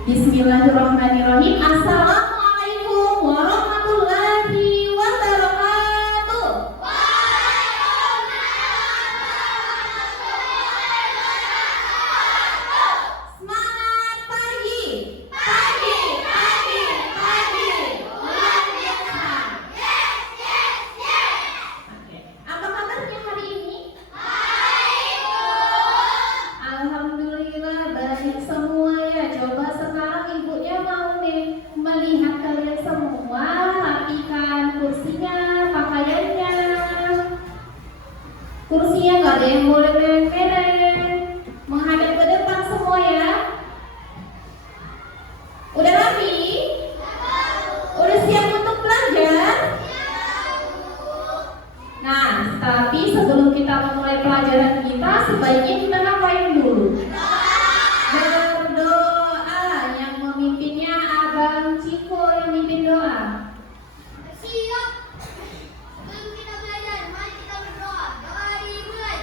Bismillahirrahmanirrahim. Assalamualaikum warahmatullahi wabarakatuh. Semangat pagi. Pagi, pagi, pagi. Luar biasa. Yes, yes, yes. Oke. Apa kabarnya hari ini? Baik, Bu. Alhamdulillah baik semua ya. Coba sekarang ibunya mau nih melihat kalian semua, rapikan kursinya, pakaiannya. Kursinya nggak ada yang boleh mereng-mereng. Menghadap ke depan semua ya. Udah rapi? Udah siap untuk belajar? Nah, tapi sebelum kita memulai pelajaran kita, sebaiknya kita ngapain dulu? Berdoa. Yang memimpinnya Abang Ciko yang mimpin doa. Siap. Sebelum kita belajar, mari kita berdoa. Doa dimulai.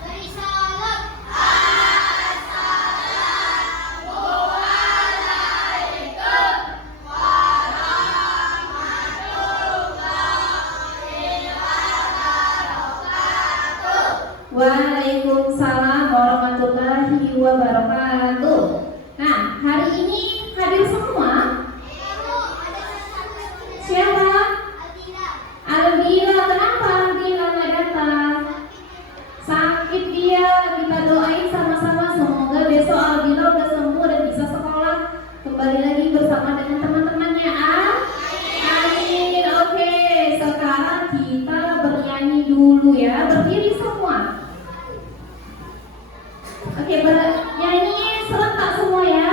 Beri salam. Waalaikumsalam warahmatullahi wabarakatuh. Nah, hari ini hadir semua. Bu, ada satu yang Siapa? Adila. Albila. Kenapa Albila nggak datang? Sakit dia. Kita doain sama-sama semoga besok Albila udah sembuh dan bisa sekolah kembali lagi bersama dengan teman-temannya. Amin. Oke, sekarang kita bernyanyi dulu ya. Berdiri semua. Oke, bernyanyi serentak semua ya.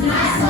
Naso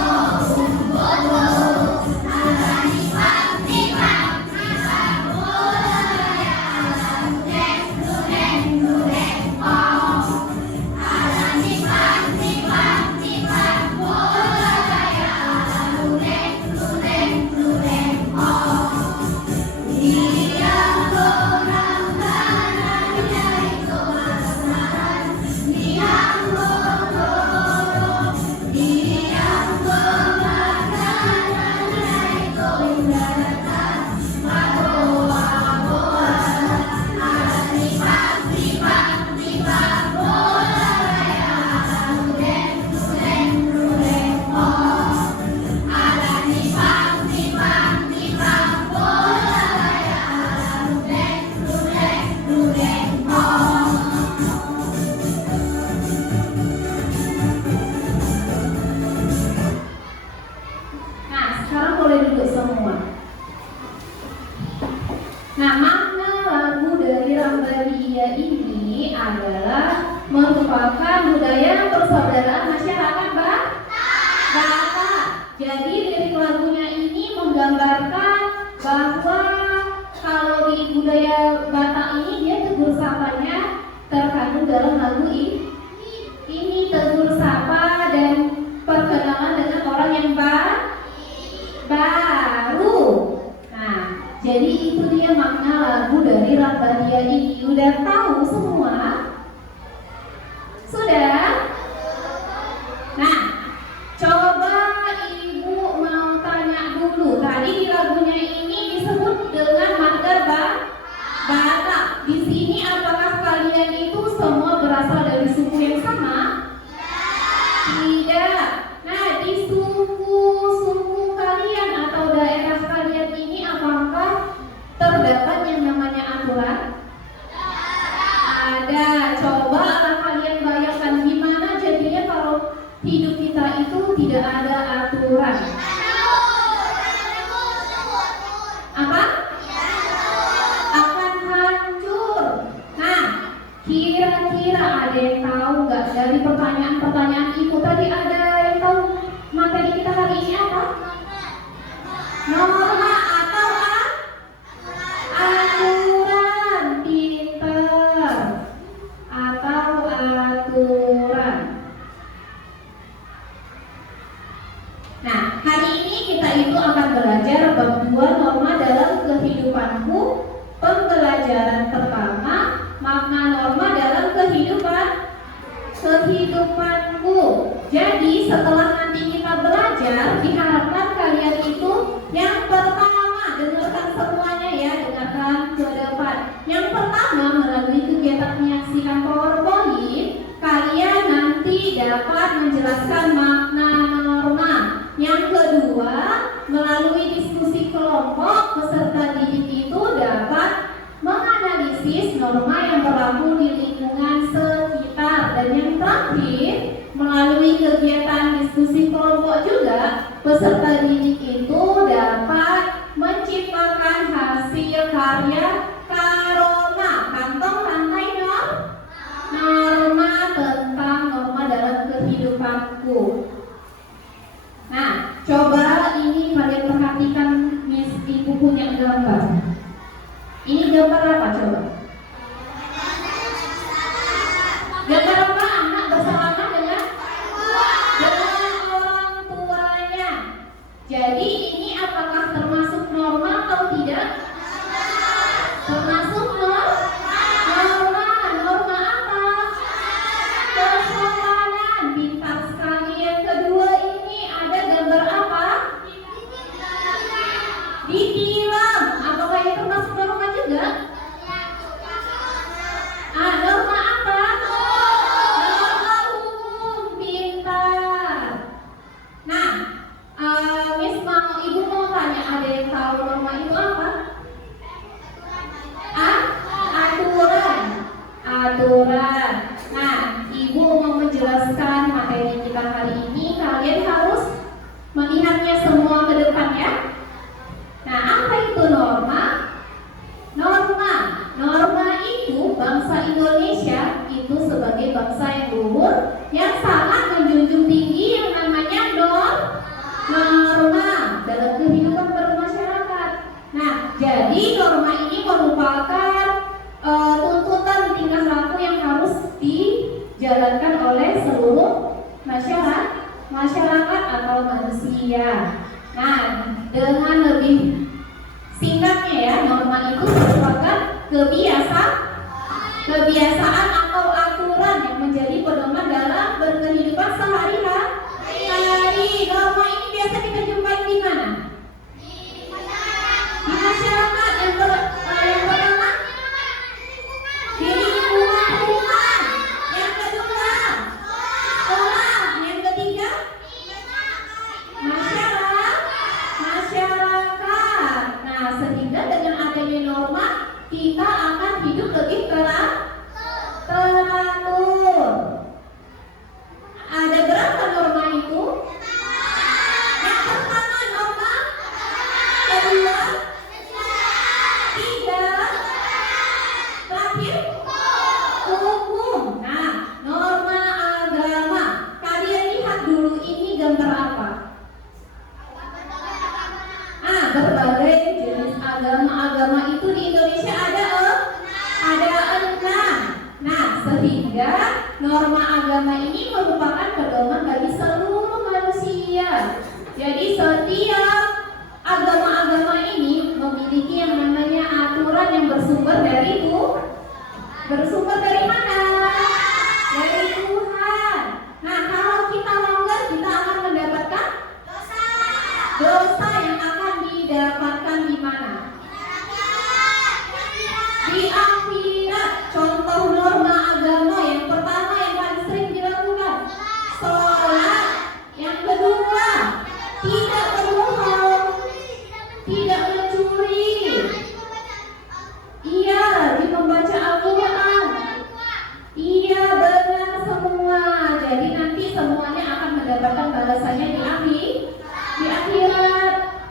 Tidak. Nah, di suku kalian atau daerah kalian ini apakah terdapat yang namanya aturan? Ada. Coba kalian bayangkan gimana jadinya kalau hidup kita itu tidak ada aturan. Apa? Akan hancur. Nah, kira-kira ada yang tahu nggak dari pertanyaan-pertanyaan ibu tadi, ada yang tahu materi kita hari ini apa? Norma atau aturan. Pinter. Atau aturan. Nah, hari ini kita itu akan belajar bab 2 norma dalam kehidupanku. Pembelajaran pertama, makna norma dalam kehidupanku. Jadi setelah nanti kita belajar, diharapkan kalian itu yang pertama, dengarkan semuanya ya, dengarkan ke depan. Yang pertama, melalui kegiatannya menyaksikan PowerPoint, kalian nanti dapat menjelaskan makna norma. Yang kedua, melalui diskusi kelompok, peserta didik itu dapat menganalisis norma yang berlaku di lingkungan sekitar. Dan yang terakhir, melalui kegiatan diskusi kelompok juga, peserta didik itu dapat menciptakan hasil karya Karoma, kantong rantai norma tentang norma dalam kehidupanku. Nah, coba ini kalian perhatikan, Miss Ibu punya gambar. Ini gambar apa coba? Gambar apa? Anak bersama dengan orang tuanya. Jadi ini apakah termasuk norma atau tidak? Termasuk norma. Norma apa? Kesopanan. Pintar sekali. Yang kedua ini ada gambar apa? Ditilang. Apakah itu termasuk norma juga? Norma apa? Norma hukum. Pintar. Nah, Miss Ibu mau tanya, ada yang tahu norma itu apa? Aturan. Nah, Ibu mau menjelaskan materi kita hari ini. Kalian harus melihatnya semua ke depan ya. Nah, apa itu norma? Norma itu bangsa Indonesia itu sebagai bangsa yang luhur, yang sangat menjunjung tinggi yang namanya norma dalam kehidupan bermasyarakat. Nah, jadi norma ini merupakan tuntutan tingkah laku yang harus dijalankan oleh seluruh masyarakat atau manusia. Nah, dengan lebih singkatnya ya, norma itu merupakan kebiasaan atau aturan yang menjadi pedoman dalam berkehidupan sehari-hari. Norma ini biasa kita jumpai di mana? Di masyarakat. Yang pertama di lingkungan rumah. Yang kedua sekolah. Yang ketiga masyarakat. Nah, sehingga dengan adanya norma kita akan hidup lebih teratur. Ada berapa norma itu? Yang pertama norma, kedua, tiga, terakhir hukum. Nah, norma agama. Kalian lihat dulu ini gambar apa? Berbagai jenis agama itu di Indonesia ada 6. Nah, sehingga norma agama ini merupakan pedoman bagi seluruh manusia. Jadi setiap agama-agama ini memiliki yang namanya aturan yang bersumber dari mana? Dari Tuhan. Nah, kalau kita langgar, kita akan mendapatkan dosa yang akan didapatkan di mana? Di akhirat. Contoh norma agama yang pertama yang paling sering dilakukan, sholat mendapatkan balasannya di akhirat.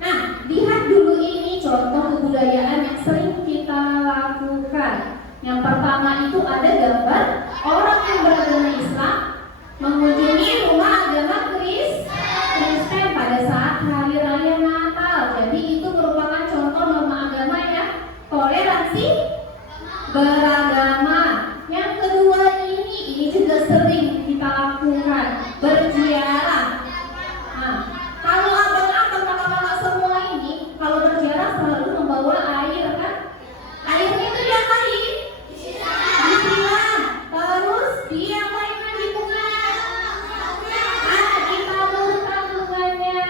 Nah, lihat dulu ini contoh kebudayaan yang sering kita lakukan. Yang pertama itu ada gambar orang yang beragama Islam mengunjungi rumah agama Kristen pada saat hari raya Natal. Jadi itu merupakan contoh norma agama yang toleransi beragama. Yang kedua ini juga sering kita lakukan, berziarah. Nah, kalau abang-abang kakak-kakak semua ini kalau berziarah selalu membawa air kan? Airnya itu diapain? Disiram. Terus diapain lingkungannya? Ditabur tabungannya.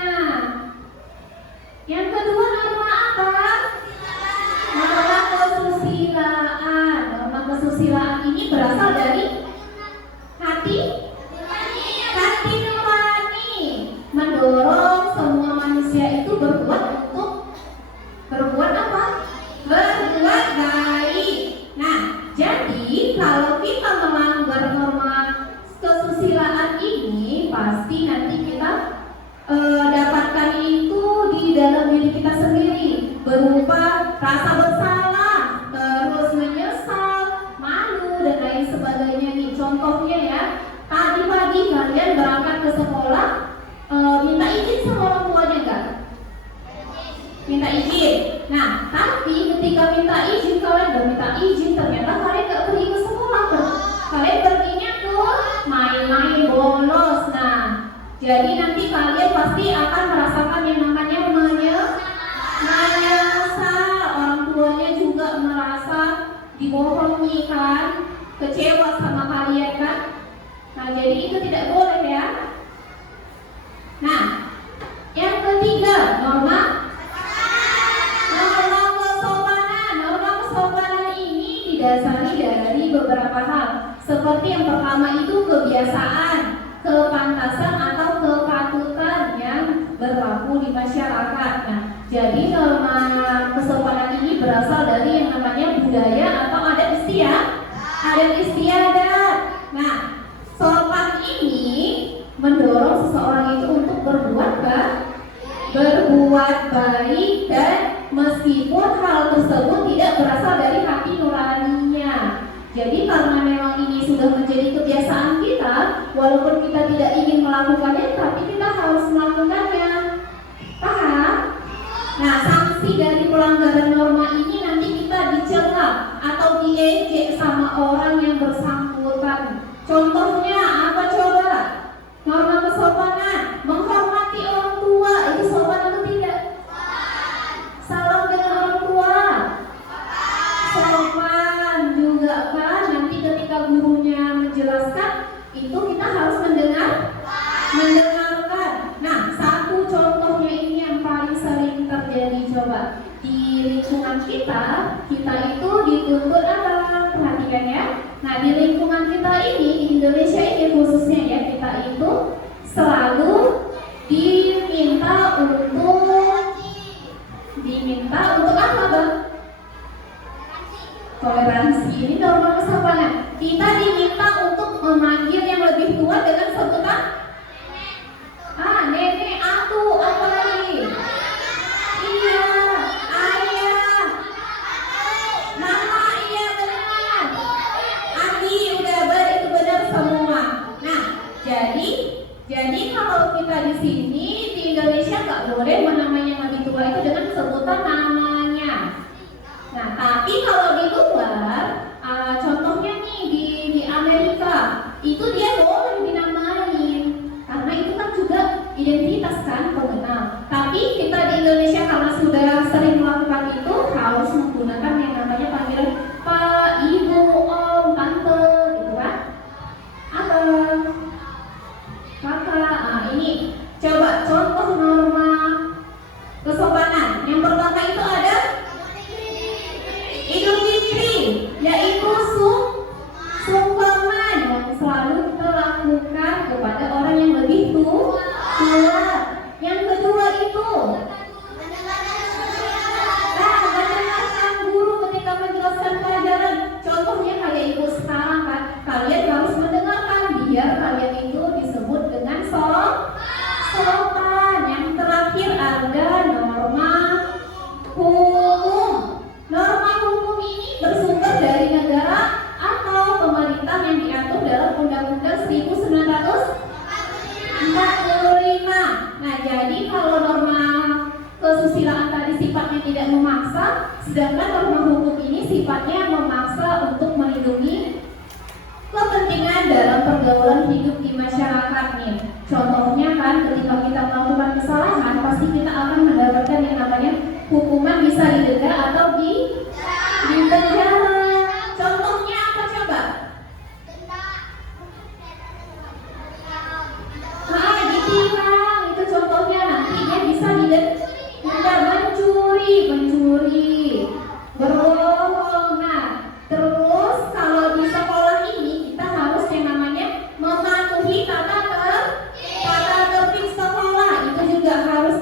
Yang kedua norma apa? Norma kesusilaan. Norma kesusilaan ini berasal dari hati nurani, mendorong semua manusia itu berbuat apa? Berbuat baik. Nah, jadi kalau kita melanggar norma kesusilaan ini, pasti nanti kita dapatkan itu di dalam diri kita sendiri, berupa rasa bersalah, terus menyesal, malu, dan lain sebagainya nih. Contohnya ya, tadi pagi kalian berangkat ke sekolah, minta izin sama orang tuanya enggak? Minta izin. Nah, tapi ketika minta izin, kalian udah minta izin, ternyata kalian gak pergi ke sekolah, kalian perginya ke main-main bolos. Nah, jadi nanti kalian pasti akan merasakan yang namanya menyesal. Orang tuanya juga merasa dibohongi kan, kecewa sama kalian kan. Nah, jadi itu tidak boleh ya. Nah, yang ketiga, norma kesopanan. Norma kesopanan ini didasari dari beberapa hal. Seperti yang pertama itu kebiasaan, kepantasan atau kepatutan yang berlaku di masyarakat. Nah, jadi norma kesopanan ini berasal dari yang namanya budaya atau adat istiadat. Nah, sopan ini mendorong seseorang itu untuk berbuat baik, dan meskipun hal tersebut tidak berasal dari hati nuraninya. Jadi karena memang ini sudah menjadi kebiasaan kita, walaupun kita tidak ingin melakukannya, tapi kita harus melakukannya. Paham? Nah, sanksi dari pelanggaran norma ini nanti kita dicela atau diejek sama orang yang bersangkutan. Contohnya apa coba? Norma kesopanan, menghormati orang tua, itu sopan atau tidak? Salam dengan orang tua, sopan juga kan. Nanti ketika gurunya menjelaskan, itu kita harus mendengarkan. Nah, satu contohnya ini yang paling sering terjadi, coba di lingkungan kita itu dituntut apa? Perhatikan ya. Nah, di lingkungan kita ini, di Indonesia ini khususnya ya, kita itu selalu diminta untuk apa, Bang? Toleransi. Ini norma kesopanan. Kita diminta untuk memanggil yang lebih tua dengan sebutan nenek, atu, apa lagi? Iya, ayah, mama, iya benar. Adi, udah itu benar semua. Nah, jadi kalau kita di sini di Indonesia nggak boleh menamai yang lebih tua itu dengan sebutan namanya. Nah, tapi kalau di luar, contohnya nih di Amerika, itu dia boleh dinamain, karena itu kan juga identitas kan, pengenal. Tapi kita di Indonesia karena sudah sering melakukan itu, harus menggunakan yang namanya panggilan Pak, Ibu, Om, Tante, gitu kan? Abang, Kakak. Ini coba contoh norma kesopanan. Yang pertama itu ada Idul Fitri, yaitu sungkeman yang selalu kita lakukan kepada orang yang lebih tua. Sedangkan norma hukum ini sifatnya memaksa untuk melindungi kepentingan dalam pergaulan hidup di masyarakat nih. Contohnya kan ketika kita melakukan kesalahan pasti kita akan mendapatkan yang namanya hukuman, bisa didenda atau di penjara. Contohnya apa coba? Ditilang itu contohnya, nanti dia bisa didenda. Mencuri, berbohong. Nah, terus kalau di sekolah ini kita harus yang namanya mematuhi tata tertib sekolah. Itu juga harus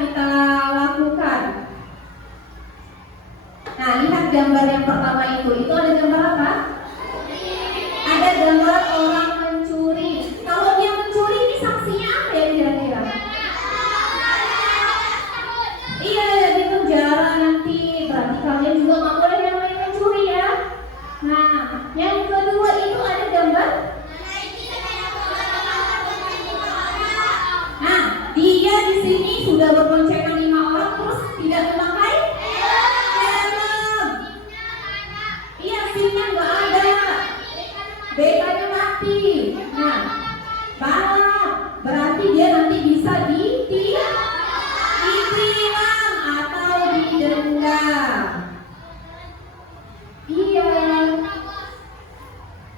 kita lakukan. Nah, lihat gambar yang pertama itu ada gambar apa? Ada gambar orang mencuri. Kalau dia mencuri ini sanksinya apa ya kira-kira? Iya, di penjara nanti. Berarti kalian juga nggak boleh yang main mencuri ya. Nah, yang kedua itu ada gambar. Nah, dia di sini sudah berboncengan 5 orang terus tidak memakai helm. Iya, SIM-nya nggak ada. BK-nya mati. Nah, balap. Berarti dia nanti bisa ditilang atau didenda. Iya.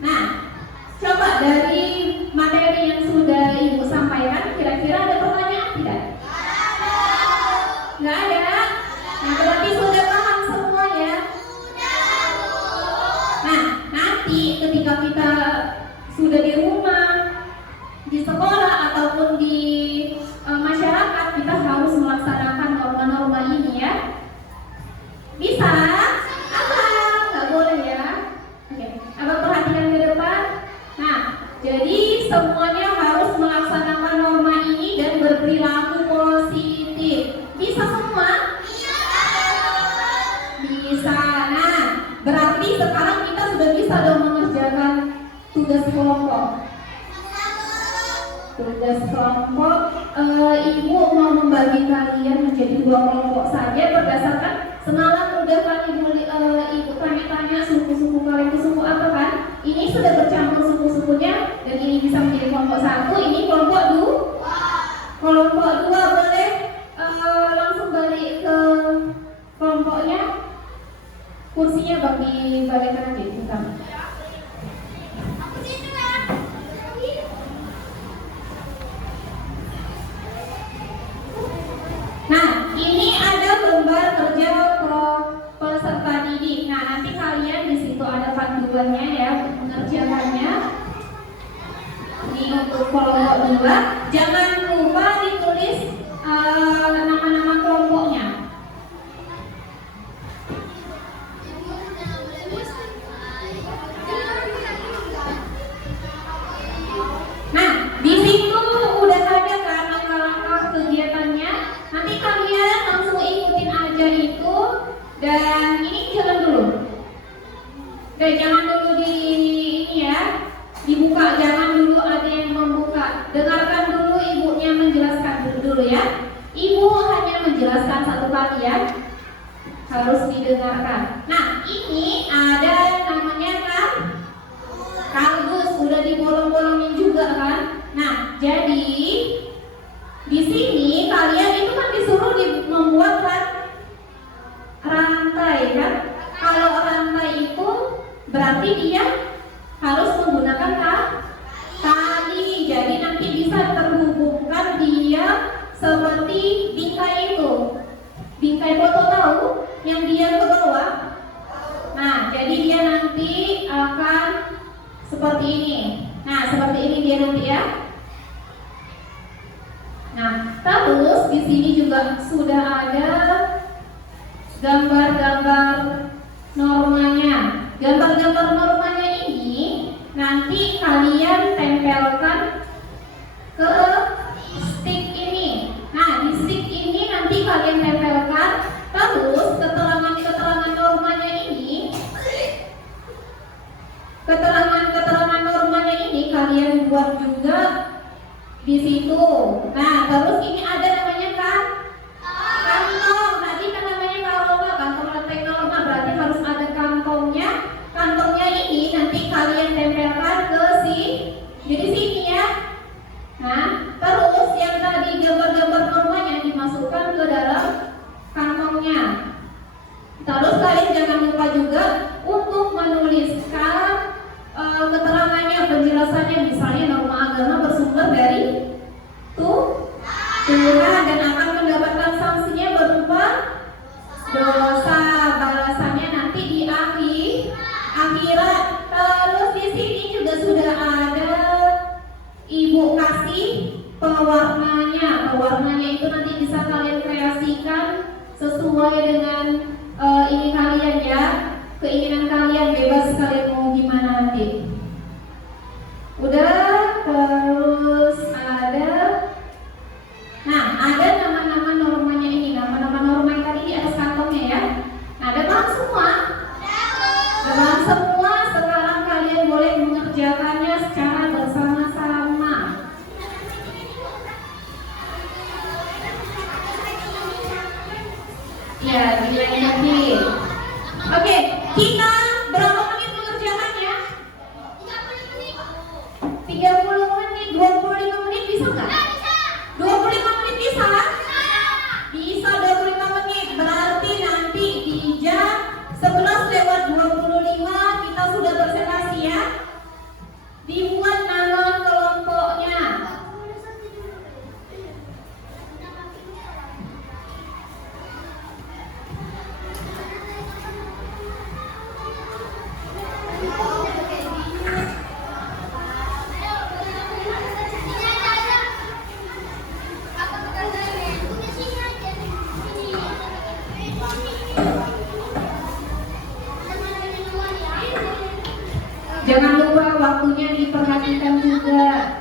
Nah, coba dari materi yang sudah Ibu sampaikan, kira-kira ada pertanyaan tidak? Nggak ada. Nah, berarti sudah paham semua ya? Nah, nanti ketika kita sudah di rumah, di sekolah ataupun di masyarakat, kita harus melaksanakan norma-norma ini ya. Bisa? Apa? Nggak boleh ya? Oke. Apa perhatikan ke depan? Nah, jadi semuanya harus melaksanakan norma ini dan berperilaku positif. Bisa semua? Bisa. Nah, berarti sekarang kita sudah bisa dong mengerjakan tugas kelompok. Tugas kelompok, Ibu mau membagi kalian menjadi 2 kelompok saja berdasarkan semalam udah kan Ibu tanya-tanya suku-suku kalian itu suku apa kan? Ini sudah bercampur suku-sukunya dan ini bisa menjadi kelompok 1, ini kelompok 2. Kelompok 2 boleh langsung balik ke kelompoknya. Kursinya bagi bagikan aja di kamar. Nah, ini ada lembar kerja peserta didik. Nah, nanti kalian di situ ada panduannya ya untuk mengerjakannya. Ini untuk kelompok 2. Jangan lupa ditulis nama-nama kelompoknya. Nah, di situ udah ada kan langkah-langkah kegiatannya. Nanti kalian langsung ikutin aja itu. Dan ini jalan dulu. Oke, jangan dulu dibuka, jangan dulu ada yang membuka. Dengarkan dulu ibunya menjelaskan dulu ya. Ibu hanya menjelaskan satu kali ya. Harus didengarkan. Nah, ini ada namanya kan kardus, udah dibolong-bolongin juga kan. Nah, jadi di sini kalian itu kan disuruh membuat rantai kan. Kalau rantai itu berarti dia harus menggunakan tali. Jadi nanti bisa terhubungkan dia seperti bingkai itu. Bingkai foto tahu yang dia ke bawah. Nah, jadi dia nanti akan seperti ini. Nah, seperti ini dia nanti ya. Nah, terus di sini juga sudah ada gambar-gambar normanya. Gambar-gambar normanya ini nanti kalian tempelkan ke stick ini. Nah, di stick ini nanti kalian tempelkan. Terus keterangan-keterangan normanya ini, kalian buat juga di situ. Nah, terus ini ada namanya kan kantong. Jadi sini ya. Nah, terus yang tadi gambar-gambar normanya dimasukkan ke dalam kantongnya. Terus kalian jangan lupa juga untuk menuliskan keterangannya, penjelasannya, misalnya norma agama bersumber dari Tuhan dan akan mendapatkan sanksinya berupa dosa, balasannya nanti di akhirat. Terus di sini juga sudah ada Ibu kasih pewarnanya itu nanti bisa kalian kreasikan sesuai dengan ini kalian ya, keinginan kalian, bebas kalian mau gimana nanti. Udah, terus ada nama-nama normanya ini, nama-nama norma yang tadi di atas kantongnya ya. Nah, ada paham semua? Ada paham semua. Sekarang kalian boleh mengerjakannya secara bersama-sama. Ya, dilanjutin. Oke, kita berapa menit mengerjakannya? 30 menit, 25 menit bisa nggak? 25 menit bisa? Bisa 25 menit. Berarti nanti di jam 11:25 kita sudah presentasi ya. Dibuat nama kelompoknya. Jangan lupa waktunya diperhatikan juga.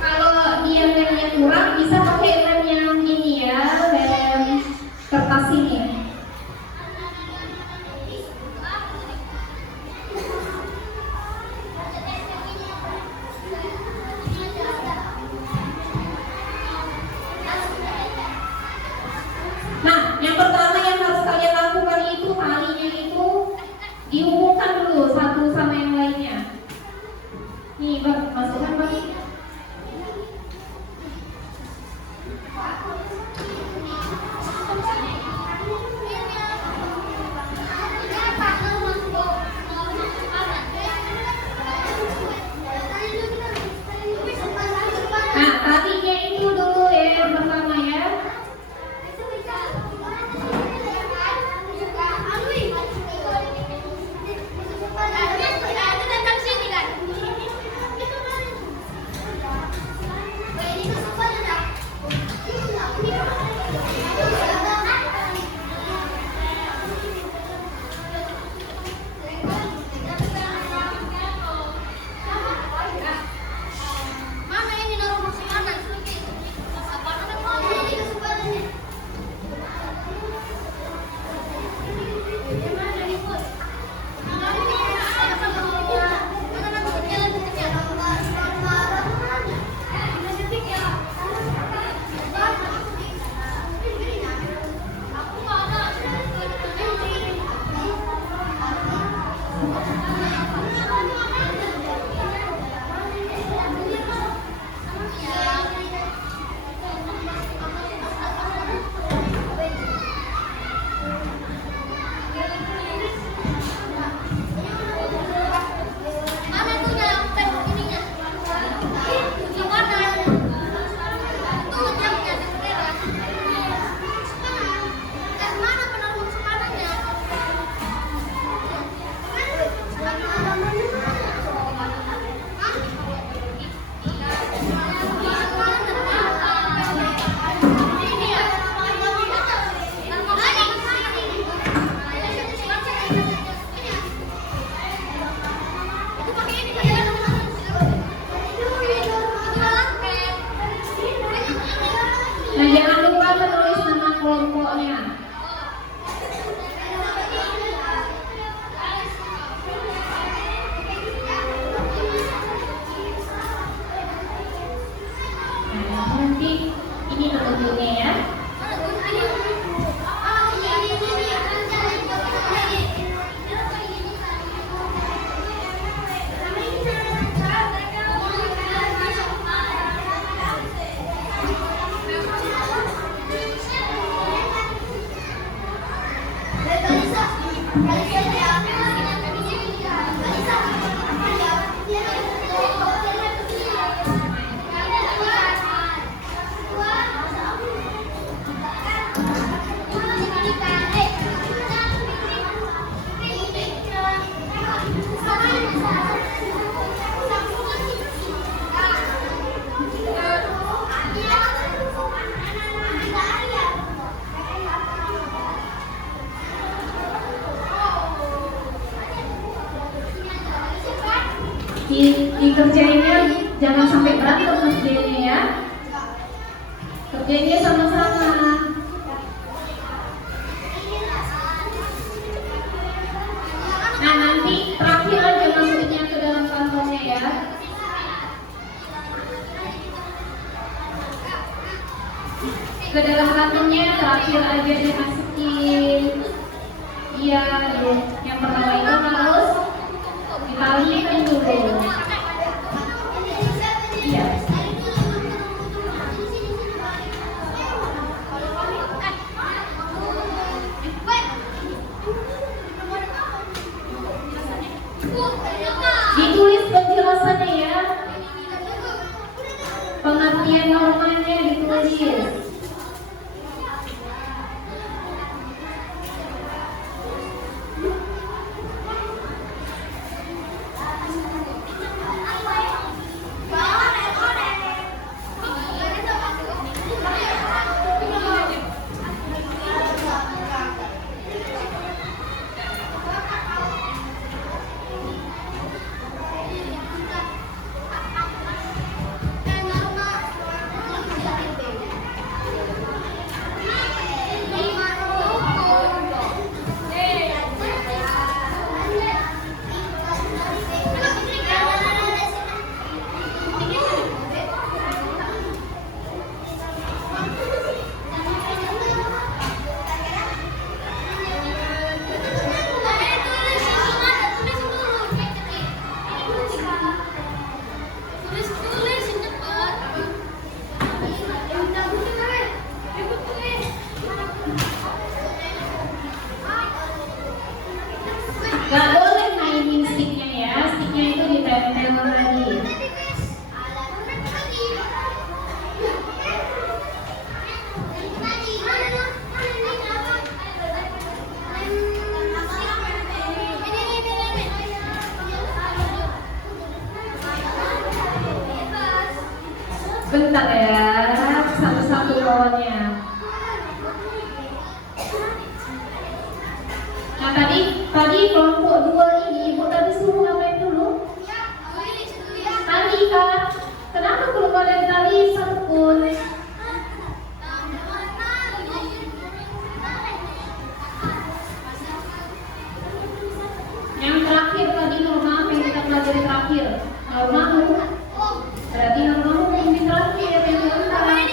Kalau dia remnya kurang, bisa pakai rem yang ini ya, rem kertas ini. Nah, yang pertama yang harus kalian lakukan itu talinya itu dihubungkan dulu satu sama yang lainnya. Nih, Bang, masukkan Bang. Nah, jangan lupa menulis nama kelompoknya. Nah, nanti ini petunjuknya ya. Dikerjainnya jangan sampai berantem kerjainnya ya. Kerjainnya sama-sama. Nah, nanti terakhir aja masukinnya ke dalam kantongnya ya. Ke dalam kantongnya terakhir aja dimasukin. Iya, yang pertama itu harus ditalikan dulu. Iya. Ditulis penjelasannya ya. Pengertian normanya ditulis. Gak boleh mainin sticknya ya, sticknya itu ditempel lagi. Bentar ya, satu-satu lawannya. Nah, tadi kelompok 2 ini Ibu tadi suruh ngapain dulu? Tali kan? Kenapa belum ada tali sarpun? Yang terakhir tadi norma yang kita pelajari terakhir. Norma berarti norma yang di terakhir yang keempat.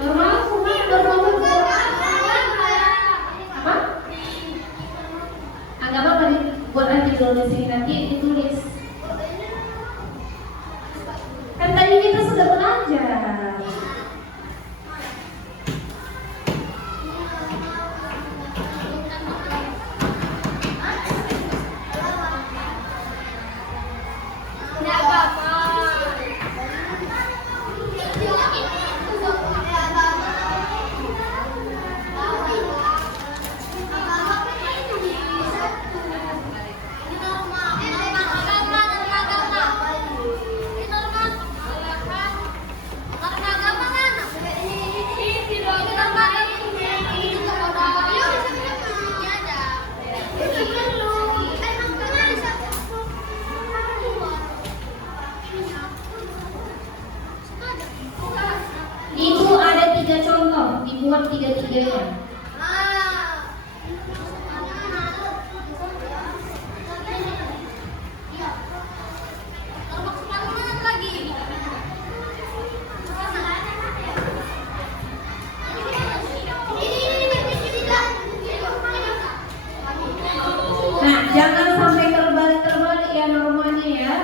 Norma apa? Agak apa buat aja dulu di sini nanti ditulis. Kan tadi kita sudah belajar. buat tiga-tiganya. Nah, jangan sampai terbalik-terbalik ya normanya ya.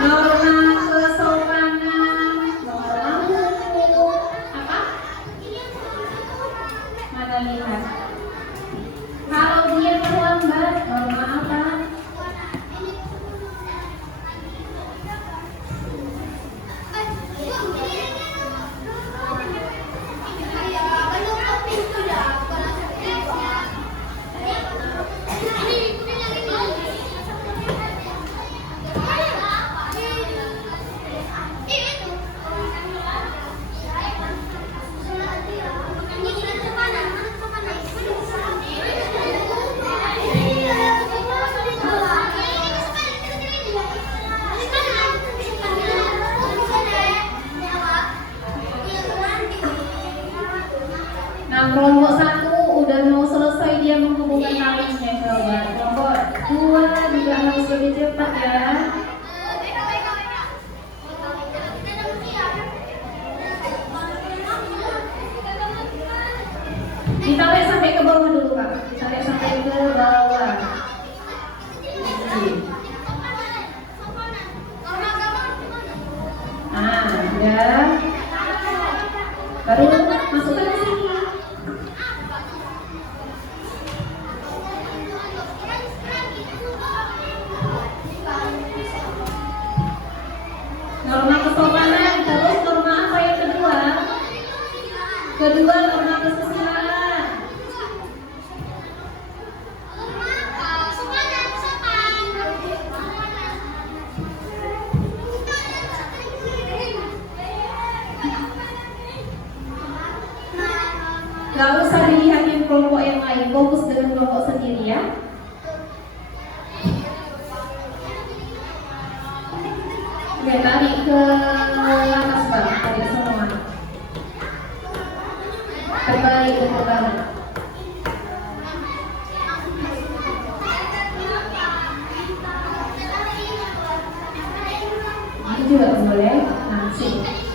Norma kesopanan, norma apa? Mana lihat? Kalau dia terlambat, norma apa? Nah, kelompok 1 udah mau selesai dia menghubungkan talinya coba. Kelompok 2 juga harus lebih cepat ya. Ditarik sampai ke bawah dulu Kak. Tarik sampai ke bawah. Nah, ya. Baru masukkan ke sini. Norma kesopanan, terus norma apa yang kedua? Kedua norma kesusilaan. Gak usah dilihatin kelompok yang lain, fokus dengan kelompok sendiri ya. Oke, tarik ke atas Bang, tarik semua. Kembali ke belakang. Ini juga boleh. Nah, sini.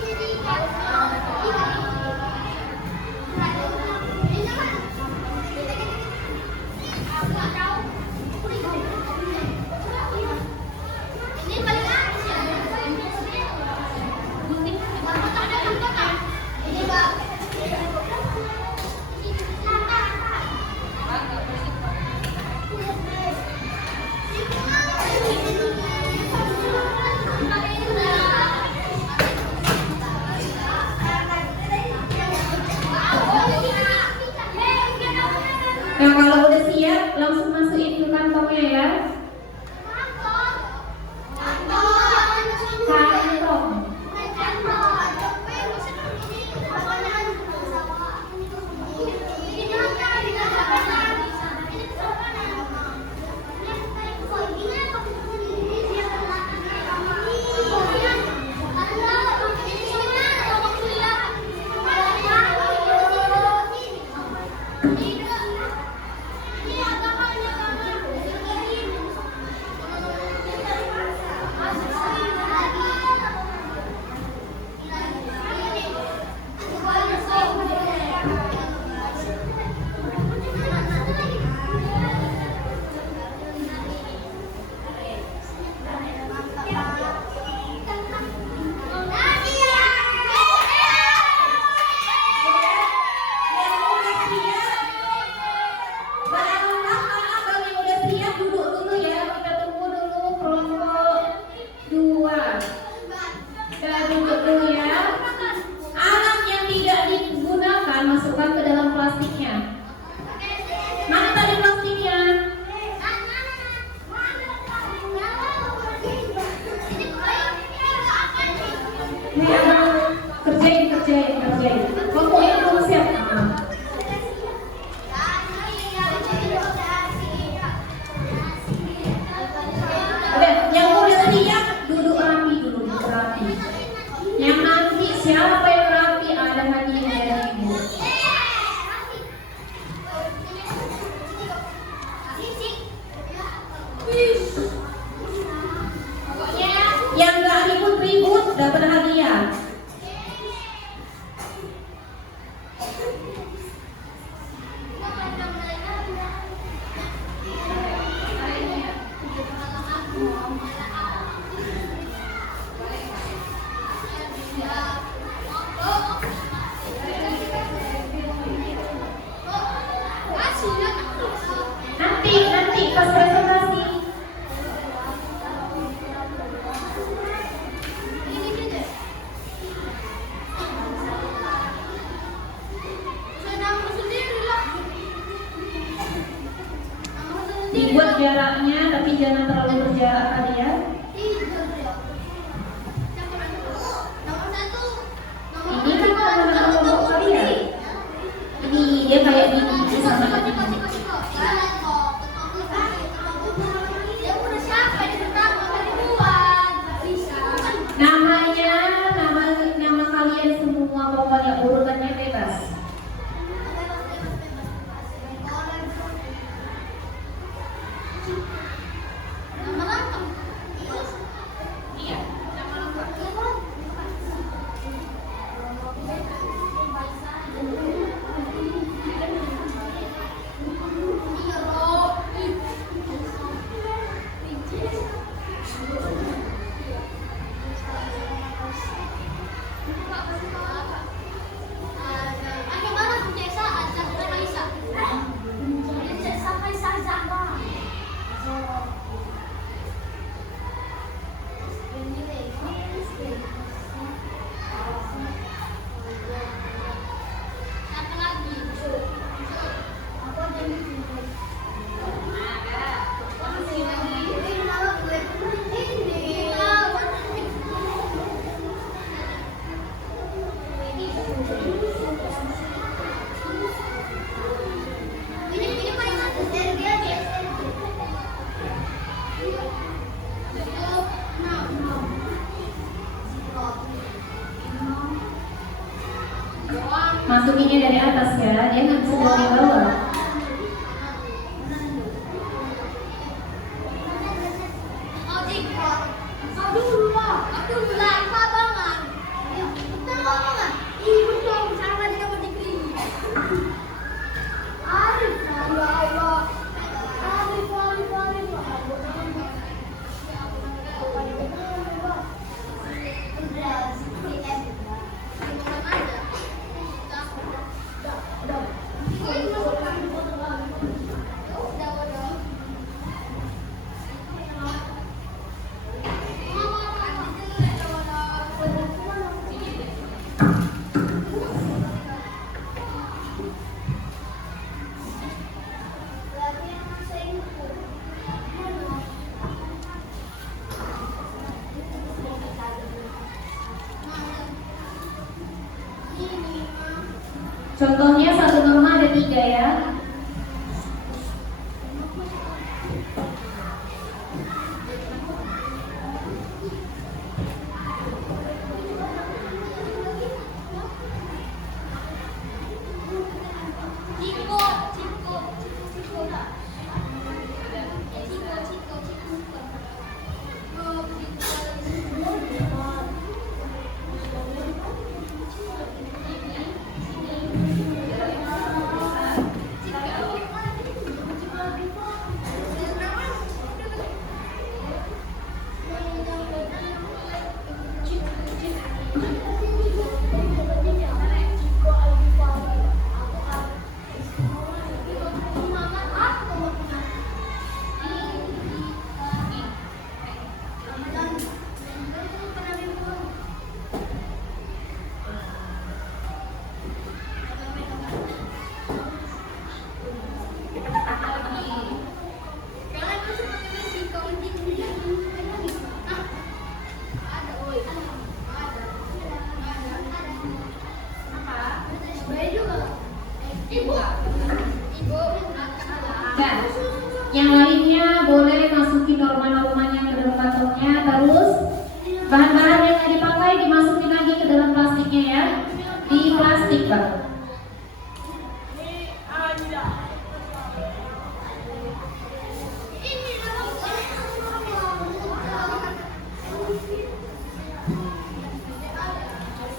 jangan terlalu berjarak tadi ya. Ini kita mana kelompok kalian? Ini dia kayak gini sama tadi. Nama kalian semua pokoknya urutannya bebas. Iya. Masukinnya dari atas ya, dia nggak bisa dari bawah. Contohnya satu norma ada 3 ya. Nah, yang lainnya boleh masukin norma-normanya ke dalam kantongnya. Terus bahan-bahan yang nggak dipakai dimasukin lagi ke dalam plastiknya ya. Di plastik Pak.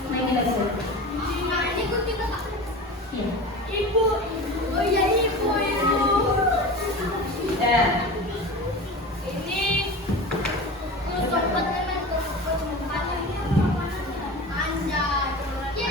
Nah, ini lagi. Iya.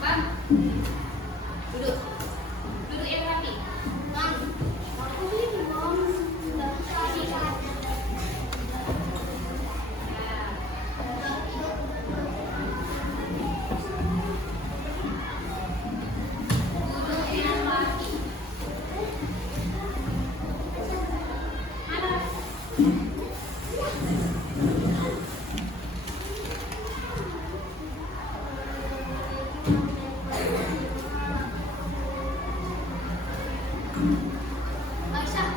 Bang. Duduk. Duduk yang rapi. Bang, aku ini mau daftar. Duduk yang rapi. Mana? Aisyah.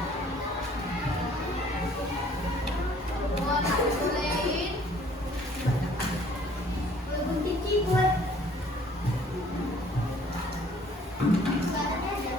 Buat bolehin. Boleh gunting keyboard. Sekarang ada.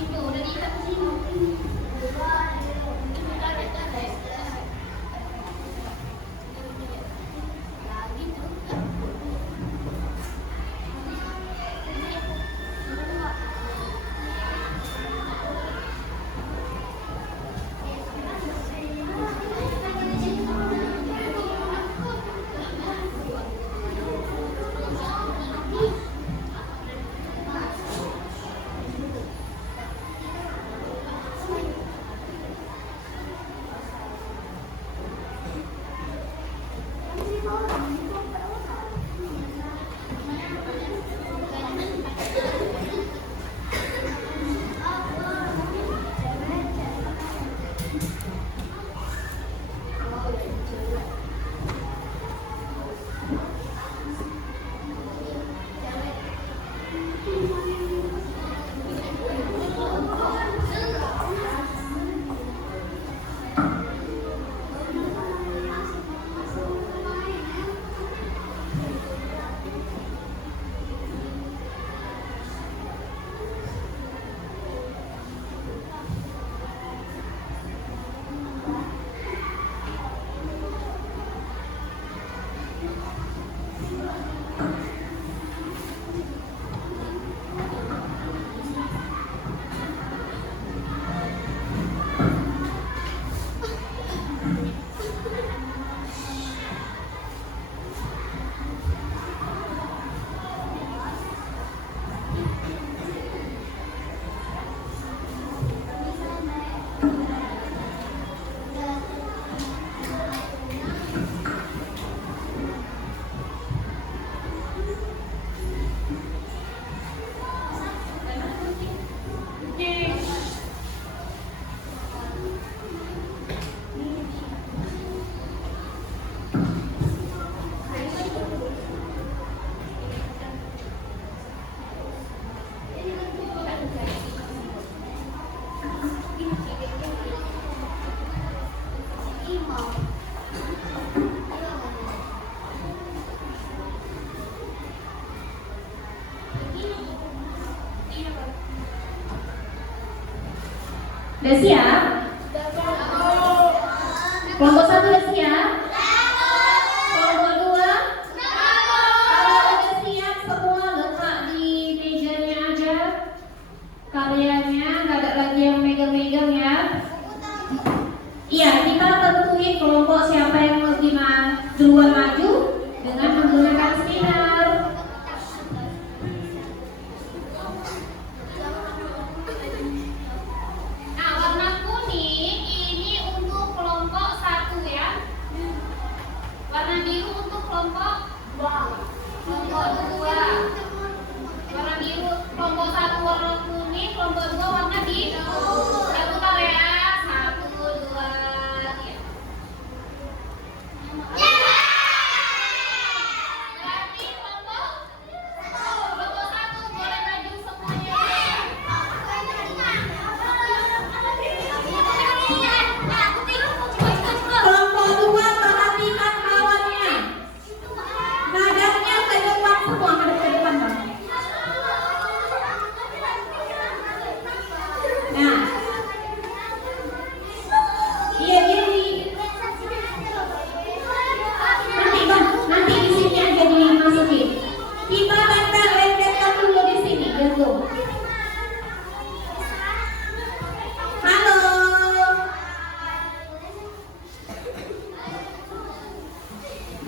Itu udah diikat ke sini. Udah siap? Kelompok 1 udah siap? Kelompok 2? Kalau udah siap semua letak di mejanya aja. Karyanya nggak ada lagi yang megang-megang ya. Iya, kita tentuin kelompok siapa yang lebih duluan maju dengan menggunakan spinner. Nah, warna kuning ini untuk kelompok 1 ya. Warna biru untuk kelompok 2. Warna biru kelompok 1 warna kuning, kelompok 2 warna biru. Udah putar ya. 1, 2, 3.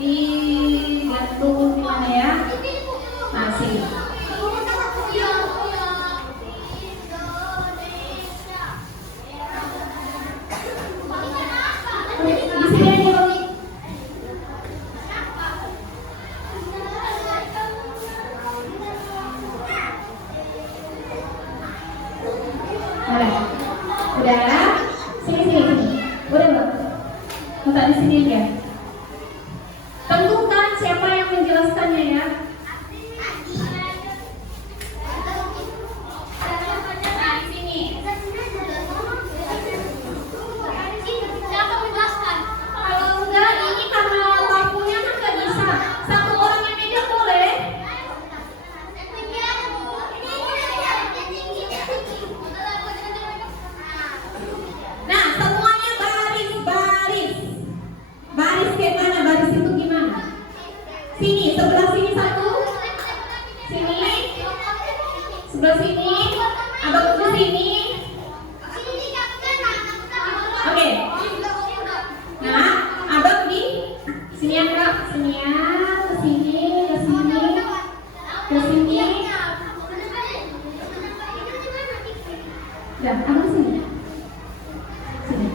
digantung di mana ya? Nah, sini. Di sini aja, Bang. Udah. Sini. Udah, Bang. Letak di sini aja. Tentukan siapa yang menjelaskannya ya. Siapa menjelaskan? Kalau enggak, ini karena waktunya kan nggak bisa. Satu orang yang megang boleh. Nah, semuanya baris. Baris kayak mana? Baris itu gimana? Sini, sebelah sini satu. Sini. Sebelah sini. Abang ke sini. Oke. Nah, abang di sini ya, Kak. Sini ya, ke sini, ke sini. Ke sini. Ya, abang sini. Sini.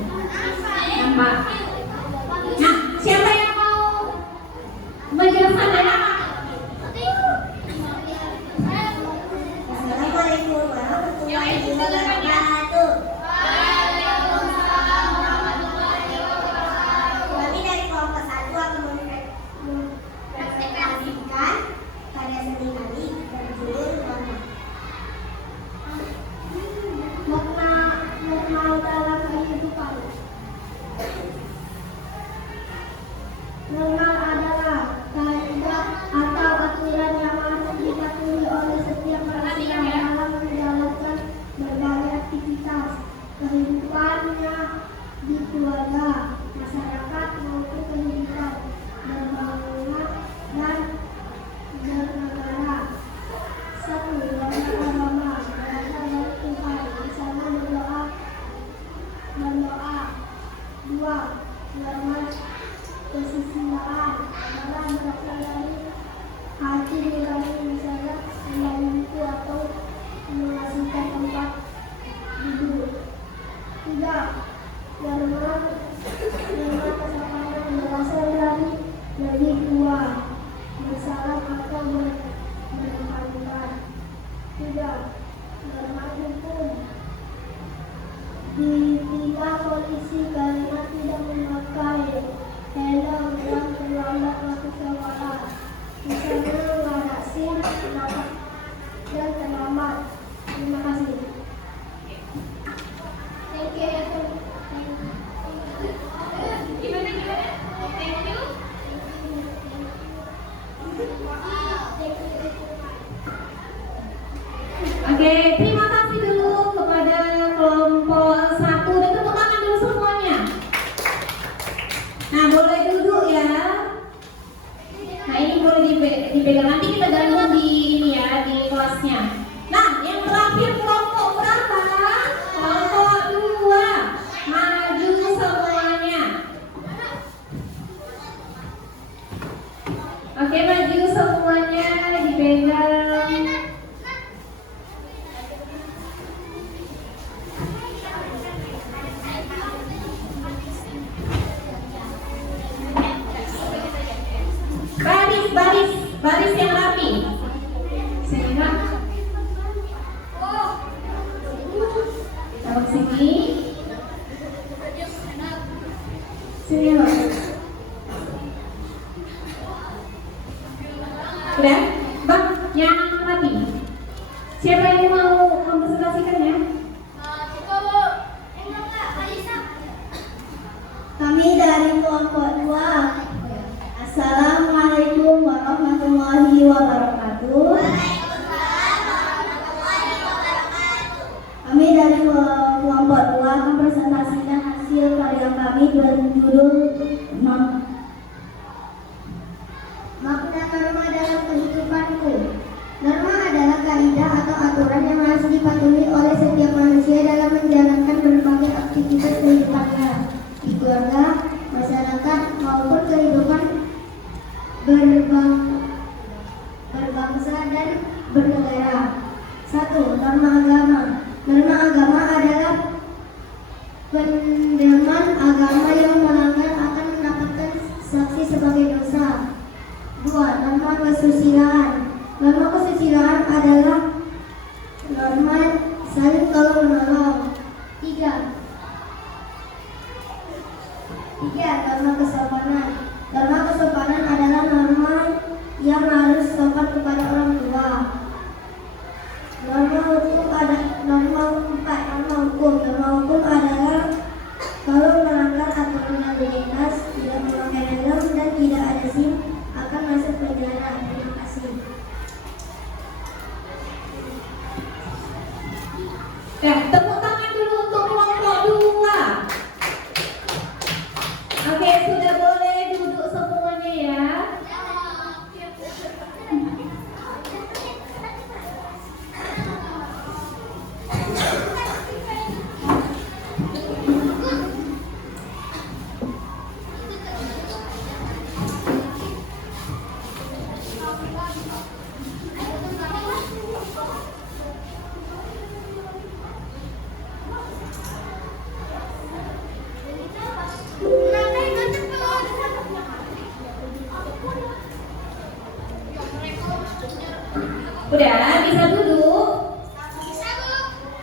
Nampak. Nah, siapa yang mau menjelaskan ya? Assalamualaikum warahmatullahi wabarakatuh. Kami dari kelompok 1 akan mempresentasikan karya seni kami berjudul makna dalam kehidupan. Normal adalah kaidah atau aturan yang harus dipatuhi oleh setiap manusia dalam menjalankan berbagai aktivitas kehidupannya di keluarga, masyarakat maupun kehidupan berbangsa dan bernegara. 1. Norma agama berasal dari Tuhan, misalnya berdoa. 2. Norma kesusilaan adalah berasal dari hati nurani, misalnya membangun buku atau menghasilkan tempat duduk. 3. Norma kesopanan berasal dari lebih tua, bersalam atau berpangkat. 4. Norma hukum ditindak polisi karena tidak memakai helm dan terlambat waktu sekolah, misalnya nggak SIM dan terlambat. Terima kasih. Thank you. Gimana? Thank you. Oke, terima kasih dulu kepada kelompok 1 dan tepuk tangan dulu semuanya. Nah, boleh duduk ya. Nah, ini boleh dipegang. Nanti kita gabung di ini ya, di kelasnya. Nah, yang terakhir kelompok berapa? Kelompok 2. Maju semuanya. Oke, maju semuanya, dipegang. Baris yang rapi. Sini, Kak. Taruh sini. Sini, Kak. Udah? Bang, yang rapi. Siapa yang mau mempresentasikannya? Kami dari kelompok 2. Assalamualaikum warahmatullahi wabarakatuh. Kami dari kelompok 2 mempresentasikan hasil karya kami berjudul Makna Norma dalam Kehidupanku. Norma adalah kaidah atau aturan yang harus dipatuhi oleh setiap manusia dalam menjalankan berbagai aktivitas kehidupannya di keluarga, masyarakat maupun kehidupan berbangsa dan bernegara. 1. Norma agama. Norma agama adalah pedoman agama yang melanggar akan mendapatkan sanksi sebagai dosa. 2. Norma kesusilaan. Norma kesusilaan adalah norma saling tolong menolong. 3. Norma kesopanan. Norma kesopanan adalah norma yang harus sopan kepada orang tua. Norma hukum adalah kalau melanggar aturan lalu lintas, tidak memakai helm dan tidak ada SIM akan masuk penjara. Terima kasih. Tepuk tangan dulu untuk kelompok 2. Oke, sudah boleh duduk semuanya ya. Udah bisa duduk?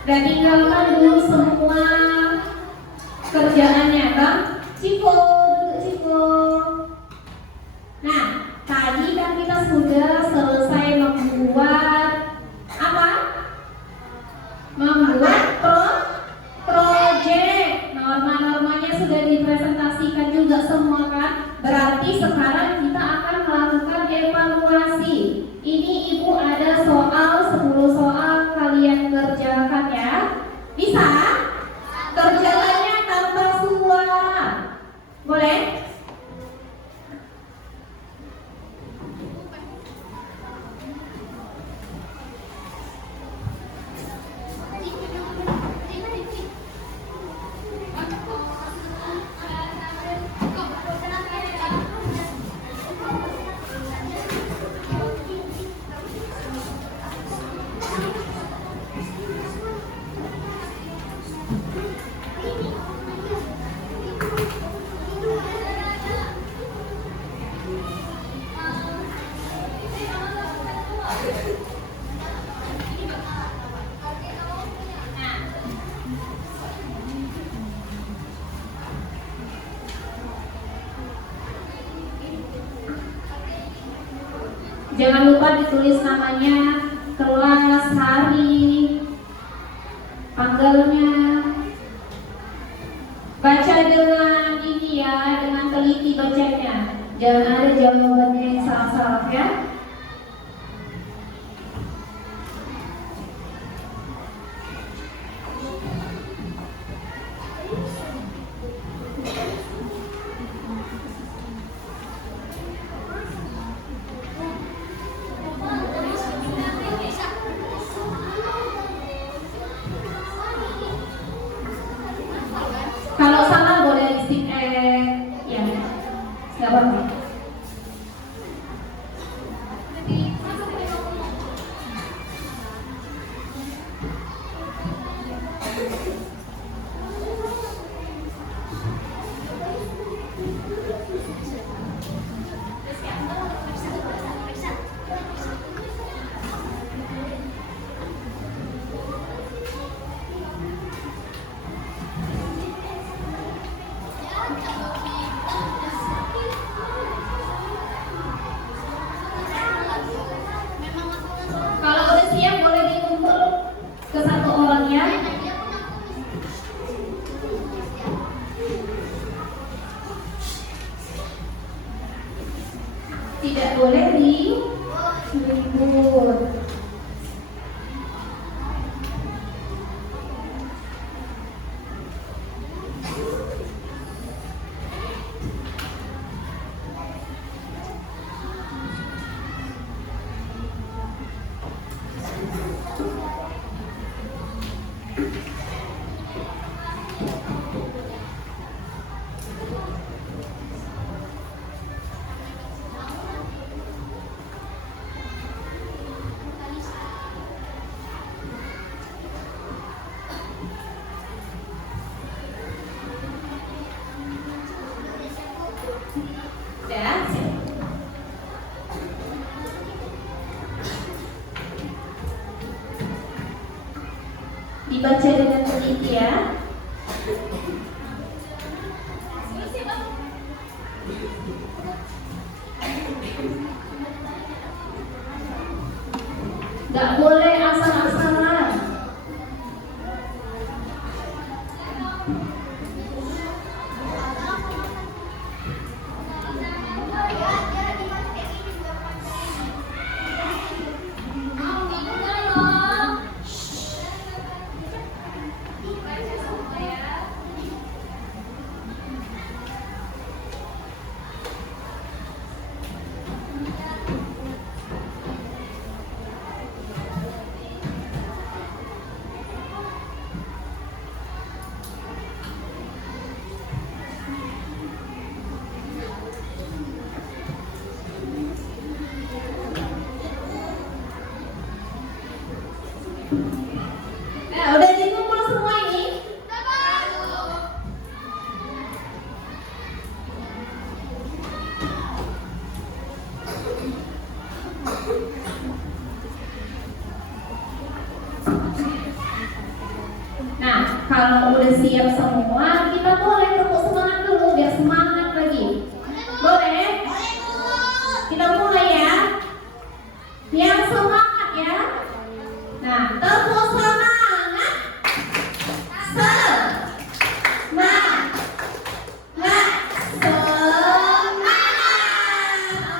Udah tinggalkan dulu semua kerjaannya, Bang. Ciko, duduk Ciko. Nah, tadi kan kita sudah selesai membuat apa? Membuat project. Norma-normanya sudah dipresentasikan juga semua kan? Berarti sekarang kita akan melakukan evaluasi. Ini Ibu ada soal 10 soal, kalian kerjakan ya. Bisa? Kerjaannya tanpa suara. Boleh? Jangan lupa ditulis namanya, kelas, hari, tanggalnya. Baca dengan ini ya, dengan teliti bacanya. Jangan ada jawabannya yang salah-salah ya. Kalau salah boleh di ya, nggak apa-apa. Kalau udah siap boleh dikumpul ke satu orang ya. Tidak boleh ribut. dibaca dengan teliti ya. Gak boleh asal-asalan. Udah dikumpul semua ini? Nah, kalau udah siap semua, kita boleh tepuk semangat dulu biar semangat lagi. Boleh? Kita mulai ya. Yang semangat ya. Nah, tepuk semangat.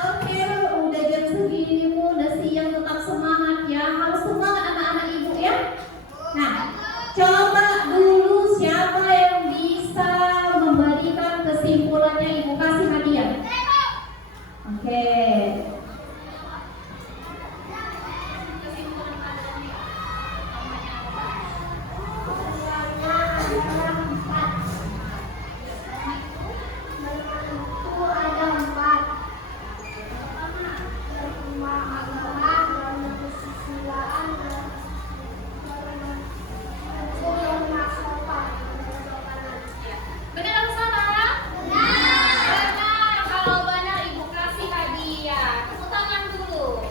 Oke, udah jam segini udah siang, tetap semangat ya. Harus semangat anak-anak ibu ya. Nah, coba dulu siapa yang bisa memberikan kesimpulannya, ibu kasih hadiah. Oke. Benar atau salah? Benar. Kalau benar ibu kasih hadiah. Tepuk tangan dulu.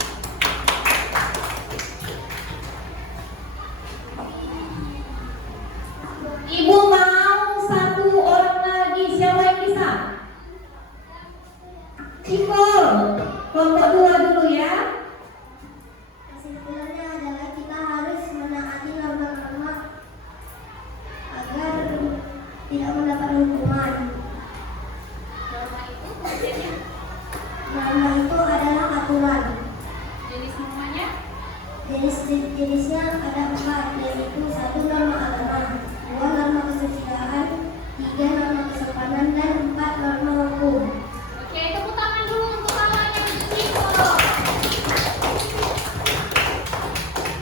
Ibu mau satu orang lagi, siapa yang bisa? Ciko, kelompok 2 dulu ya. Kesimpulannya adalah kita harus menaati norma-norma agar tidak mendapat hukuman. Norma itu adalah aturan. Jenis normanya? Jenisnya ada 4, yaitu 1 norma agama, 2 norma kesusilaan, 3 norma kesopanan, dan 4 norma hukum. Oke, tepuk tangan dulu untuk kawannya Ciko.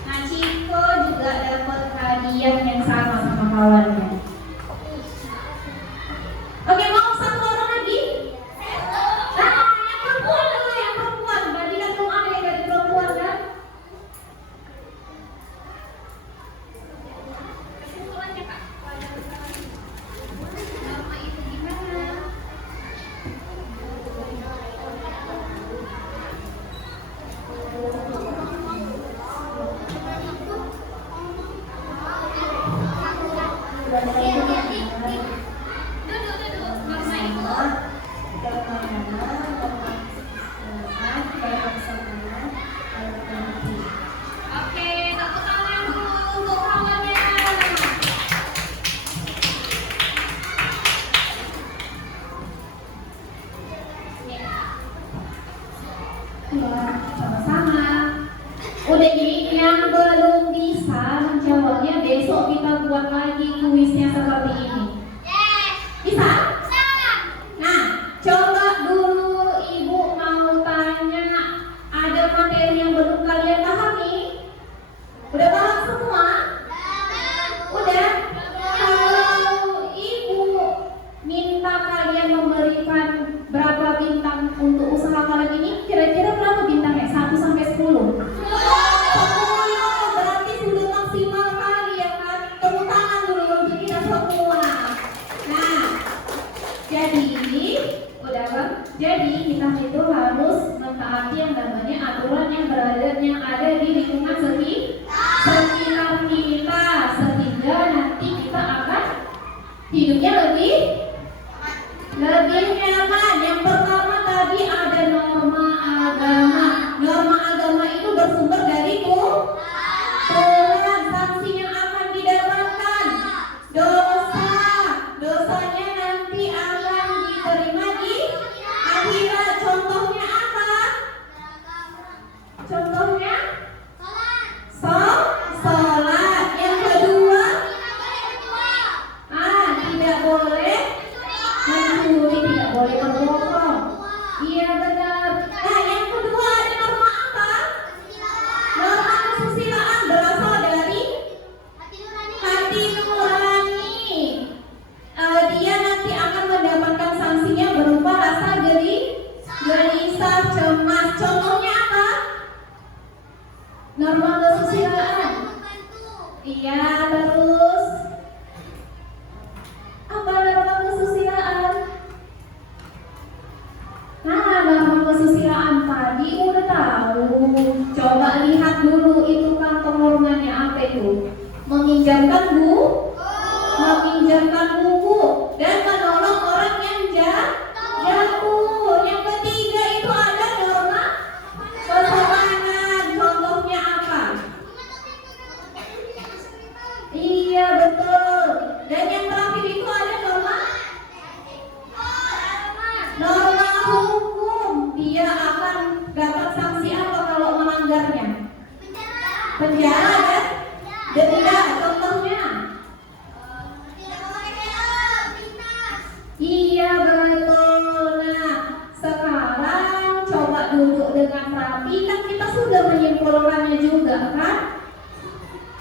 Nah, Ciko juga dapat hadiah yang sama kawannya. Oke, mau satu orang lagi? Nah, yang perempuan dulu, yang perempuan. Berarti kan belum ada yang dari perempuan kan? Kesimpulannya Kak. Nama itu gimana? Oke, tepuk tangan dulu untuk kawannya. Ya, sama-sama. Udah gini, yang belum bisa menjawabnya besok kita buat lagi kuisnya seperti ini. Bisa? Nah, coba dulu ibu mau tanya, ada materi yang belum kalian pahami? Udah paham semua? Udah? Kalau ibu minta kalian memberikan berapa bintang untuk usaha kalian ini, kira-kira berapa bintangnya? 1 sampai 10? 10, berarti sudah maksimal kali ya kan? Tepuk tangan dulu untuk kita semua. Nah, jadi udah kan? Jadi kita itu harus mentaati yang namanya aturan yang ada di lingkungan sekitar kita, sehingga Nyaman. Yang pertama tadi ada norma agama. Norma agama itu bersumber dari Tuhan. Sanksi yang akan didapatkan dosa. Dosanya nanti akan diterima di akhirat. Contohnya apa? Contohnya sholat. Yang kedua, tidak boleh mencuri, tidak boleh berbohong. Iya benar. Nah, yang kedua ada norma apa? Norma kesusilaan berasal dari hati nurani. Dia nanti akan mendapatkan sanksinya berupa rasa gelisah, cemas. Contohnya apa? Norma kesusilaan. Iya, terus apa norma kesusilaan? Nah, norma kesusilaan tadi udah tahu. Coba lihat dulu itu kantong normanya apa itu? Meminjamkan buku dan menolong orang yang jatuh. Yang ketiga itu ada norma kesopanan. Contohnya apa? Iya betul. Dan yang terakhir itu ada norma hukum. Dia akan dapat sanksi apa kalau melanggarnya? Penjara dan denda. Contohnya? Iya betul. Nah, sekarang coba duduk dengan rapi. Kan kita sudah menyimpulkannya juga kan?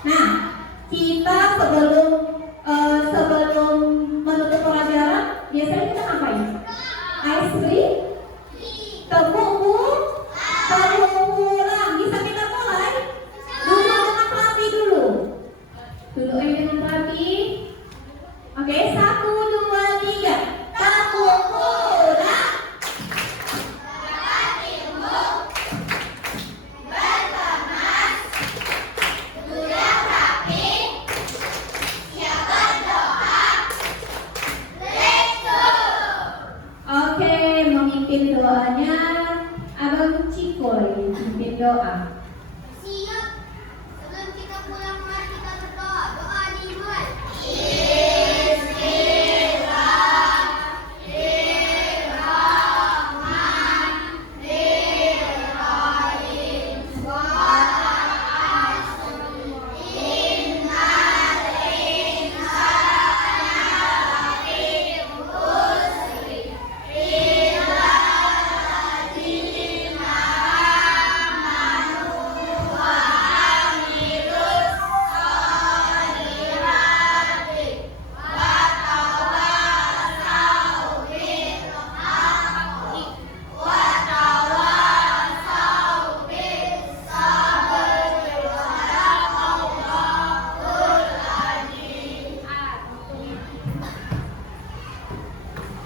Nah, kita sebelum menutup pelajaran biasanya kita ngapain? Ice cream, tepuk pulang. Bisa kita mulai? Duduk dengan rapi dulu. Duduk aja dengan rapi. Oke, 1, 2, 3. Tepuk pulang. Oke, memimpin doanya Abang Cikoy, memimpin doa. Siap. Sebelum kita pulang, mari kita berdoa. Doa dimulai.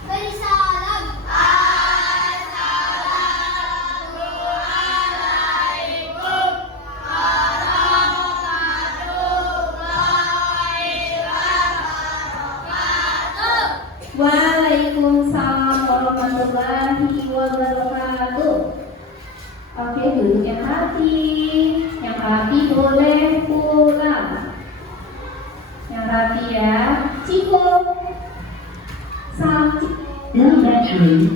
Beri salam. Assalamualaikum warahmatullahi wabarakatuh. Waalaikumsalam warahmatullahi wabarakatuh. Oke, duduk yang rapi. Yang rapi boleh pulang. Yang rapi ya. Ciko. Salam Ciko. No battery.